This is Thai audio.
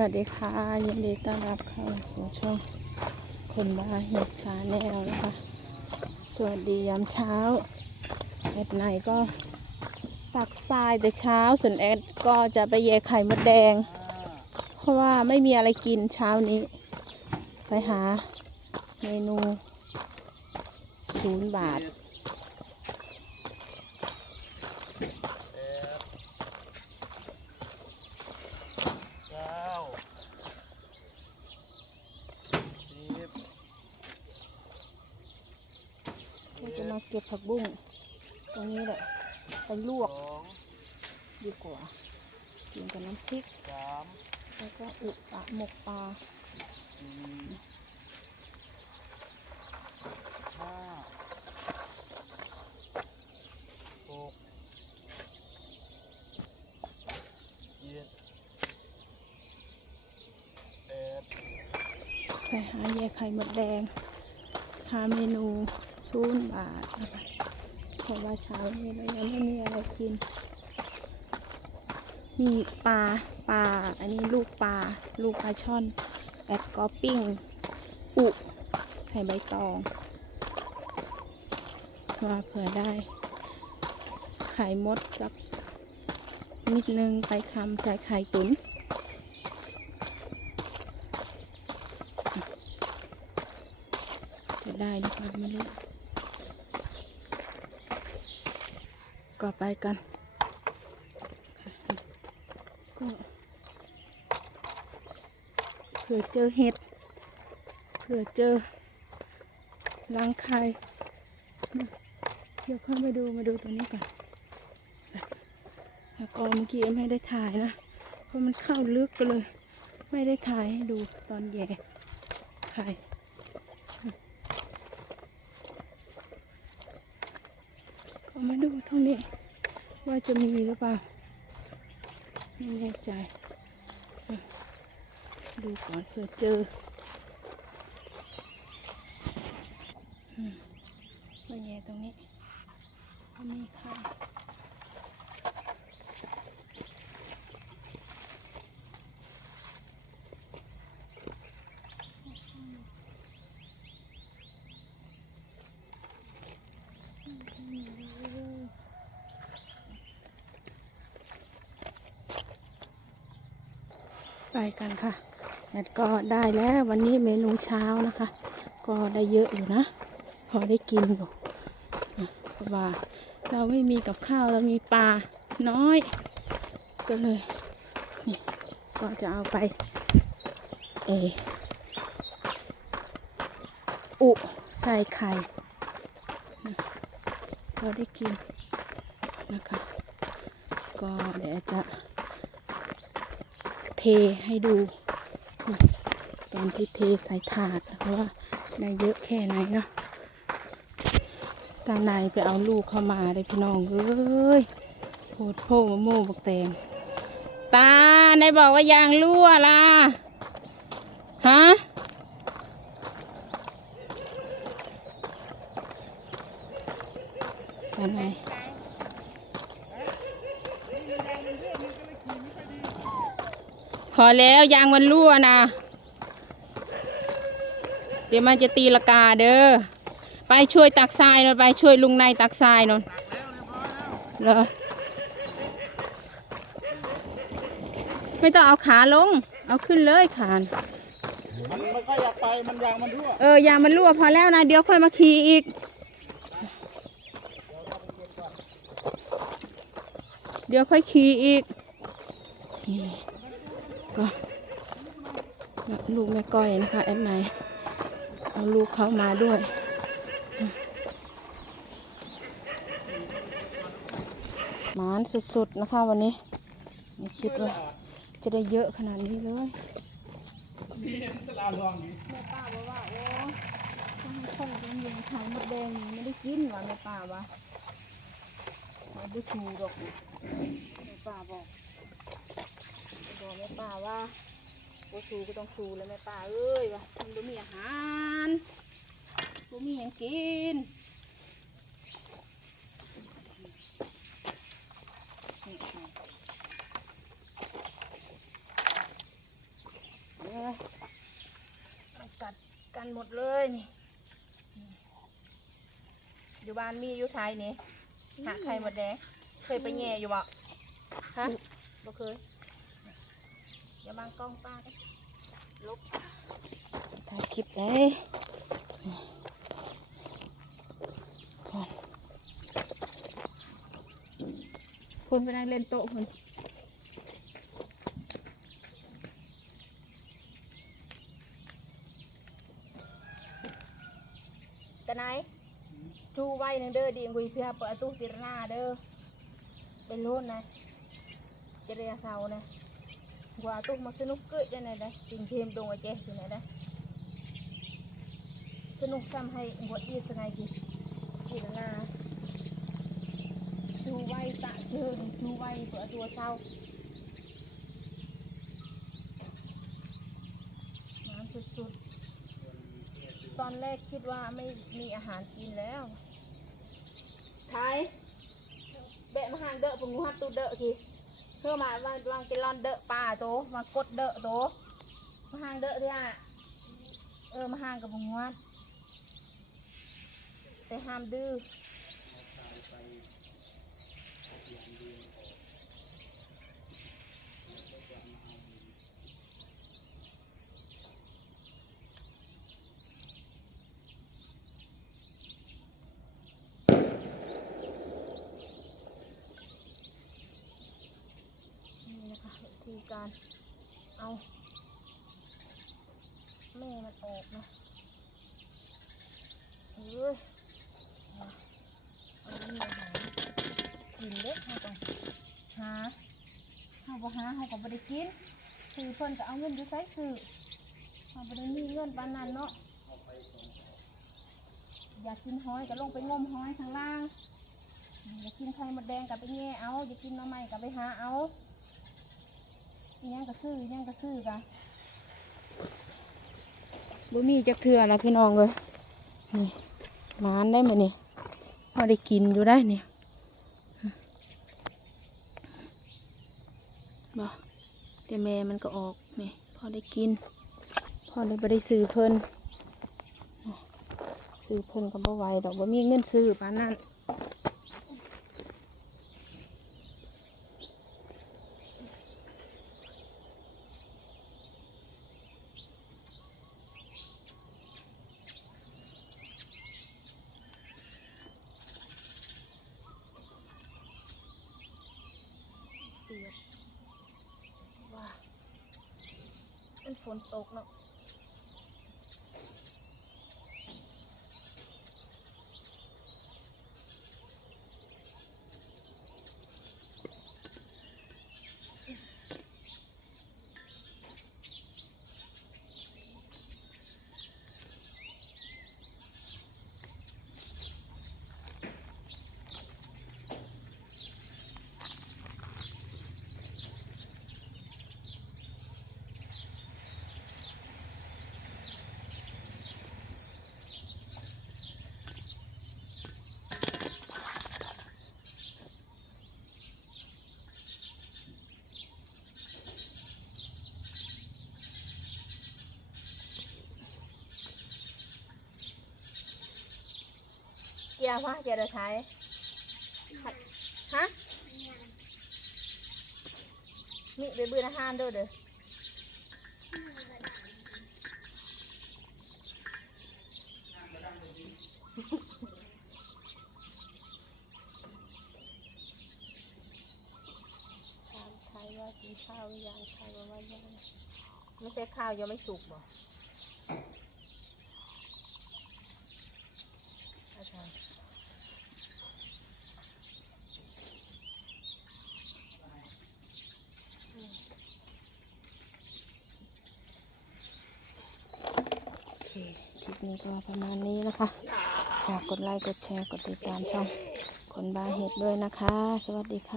วัสดีค่ะ ยินดีต้อนรับเข้าสู่ช่องคนบ้าเห็ดชาแนลนะคะ สวัสดียามเช้า แอดไนก็ตักทรายแต่เช้า ส่วนแอดก็จะไปแยไข่มดแดง เพราะว่าไม่มีอะไรกินเช้านี้ ไปหาเมนูศูนย์บาท เก้าสิบ เราจะมาเก็บผักบุ้งตรงนี้แหละไปลวกสองดีกว่ากินกับน้ำพริก สามแล้วก็อุปะหมกปลาสี่ห้าหกเจ็ดแปดไปหาแยกไข่มดแดง หาเมนู ศูนย์บาทเพราะว่าเช้านี้เรายังไม่มีอะไรกิน มีปลาปลาอันนี้ลูกปลาลูกปลาช่อนแอดกอปิ้ง อุใส่ใบตองว่าเผื่อได้ไข่มดสักนิดนึงไปคำใส่ไข่ตุ๋นจะได้หรือเปล่าไม่รู้ ก็ไปกันก็เผื่อเจอเห็ดเผื่อเจอรังไข่เดี๋ยวเข้ามาดูมาดูตรงนี้ก่อนแล้วก็เมื่อกี้ไม่ได้ถ่ายนะ เพราะมันเข้าลึกก็เลย ไม่ได้ถ่ายให้ดูตอนแย่ไข่ มาดูตรงนี้ ว่าจะมีหรือเปล่า ไม่แน่ใจ ดูก่อนเผื่อเจอมาแย่ตรงนี้ก็มีค่ะ ไปกันค่ะแอดก็ได้แล้ววันนี้เมนูเช้านะคะ ก็ได้เยอะอยู่นะ พอได้กินอยู่เพราะว่าเราไม่มีกับข้าวเรามีปลาน้อย ก็เลยนี่ก็จะเอาไปเออุใส่ไข่นะก็ได้กินนะคะ ก็เดี๋ยวจะ ทให้ดูตอนที่เทใส่ถาดนะคะว่าได้เยอะแค่ไหนเนาะตาในายไปเอาลูกเข้ามาเลยพี่น้องเอ้ยโหดโพมะโม่บักแตงตาในายบอกว่ายางรั่วล่ะฮะตาในาย พอแล้วยางมันรั่วนะ เดี๋ยวมันจะตีละกาเด้อ ไปช่วยตักทรายหน่อยไปช่วยลุงนายตักทรายหน่อยเหรอไม่ต้องเอาขาลง เอาขึ้นเลยขามันไม่ค่อยอยากไป มันยางมันรั่ว เออยางมันรั่วพอแล้วนะ เดี๋ยวค่อยมาขี่อีก เดี๋ยวค่อยขี่อีกนี่ ก็ลูกแม่ก้อยนะคะแอดไนเอาลูกเขามาด้วยหมานสุดๆนะคะวันนี้ ไม่คิดว่าจะได้เยอะขนาดนี้เลยนี่สลาลองนี่แม่ป้าบอกว่าโอ้ต้องให้คนเป็นยิงไข่มดแดงนี่ไม่ได้กินหรอแม่ป้าวะมาดูถูกหรอกแม่ป้าบอกบอก แม่ป้าว่าโอซูก็ต้องซูแล้วแม่ป้าเอ้ยว่ามันมีอาหารบ่มีอย่างกินกัดกันหมดเลยนี่ อยู่บ้านมีอยู่ไทยนี่หาไข่หมดแดงเคยไปแง่อยู่บ่ฮะบ่เคย อย่าบังกล้องป้าเด้ลบถ่ายคลิปเลยคุณไปนั่งเล่นโต๊ะคุณตะไหนายจูไว้หนึงเด้อดีงุยเพียเปิดตู้ติรหน้าเด้อเป็นรุ่นนะจะเรียเสานะ ว่าตู้มาสนุกเกิดได้ไหนได้จริงเทมตรงไอ้เจ๊อยู่ไหนได้สนุกซ้ำให้หัวอีสไงกิติรหน้าจูไว้ตะเชิงจูไว้เปิดตัวเศร้าน้ำสุดๆตอนแรกคิดว่าไม่มีอาหารกินแล้วไทยเบะมาหางเดอะปุ่งหัดตูเดอะที่ เื่อมาวางวางกินลอนเดอะป่าโตมากดเดอะโตมาห่างเดอะด้วยอะเออมาห่างกับบุงวัดแต่ห้ามดื้อนี่นะคะวิธี การเอาแม่มันออกนะเอ้ยเอาเอาอันนี้มาหากินเด็กเขาต้องหาเขาบ่หาเขาก็บ่ได้กินซื้อเพิ่นก็เอาเงินอยู่ใส่ซื้อเขาบ่ได้มีเงินปานนั้นเนาะอยากกินหอยก็ลงไปงมหอยข้างล่าง อยากกินไข่มดแดงกับไปแง่เอา อยากกินน้ำไม้กับไปหาเอา ยังก็ซื้อยังก็ซื้อกันบ่มีจักเถื่อละพี่น้องเลยนี่มานได้ไหมนี่พอได้กินอยู่ได้เนี่ยบ่เดี๋ยวแม่มันก็ออกนี่พอได้กิน พอได้บได้ซื้อเพิ่นซื้อเพิ่นก็บ่ไหวดอกบ่มีเงินซื้อปานนั้น เปียกว่ามั นตกเนาะ เกียว่าเกียร์เดือดท้ายฮะมีไปบืนอาหารด้วยเด้อถามใครว่ากินข้าวอยังใครว่าว่ายังไม่ใช่ข้าวยังไม่สุกบ่อาจารย์ โอเค คลิปนี้ ก็ประมาณนี้นะคะ ฝากกดไลค์ กดแชร์ กดติดตามช่องคนบาเห็ดด้วยนะคะ สวัสดีค่ะ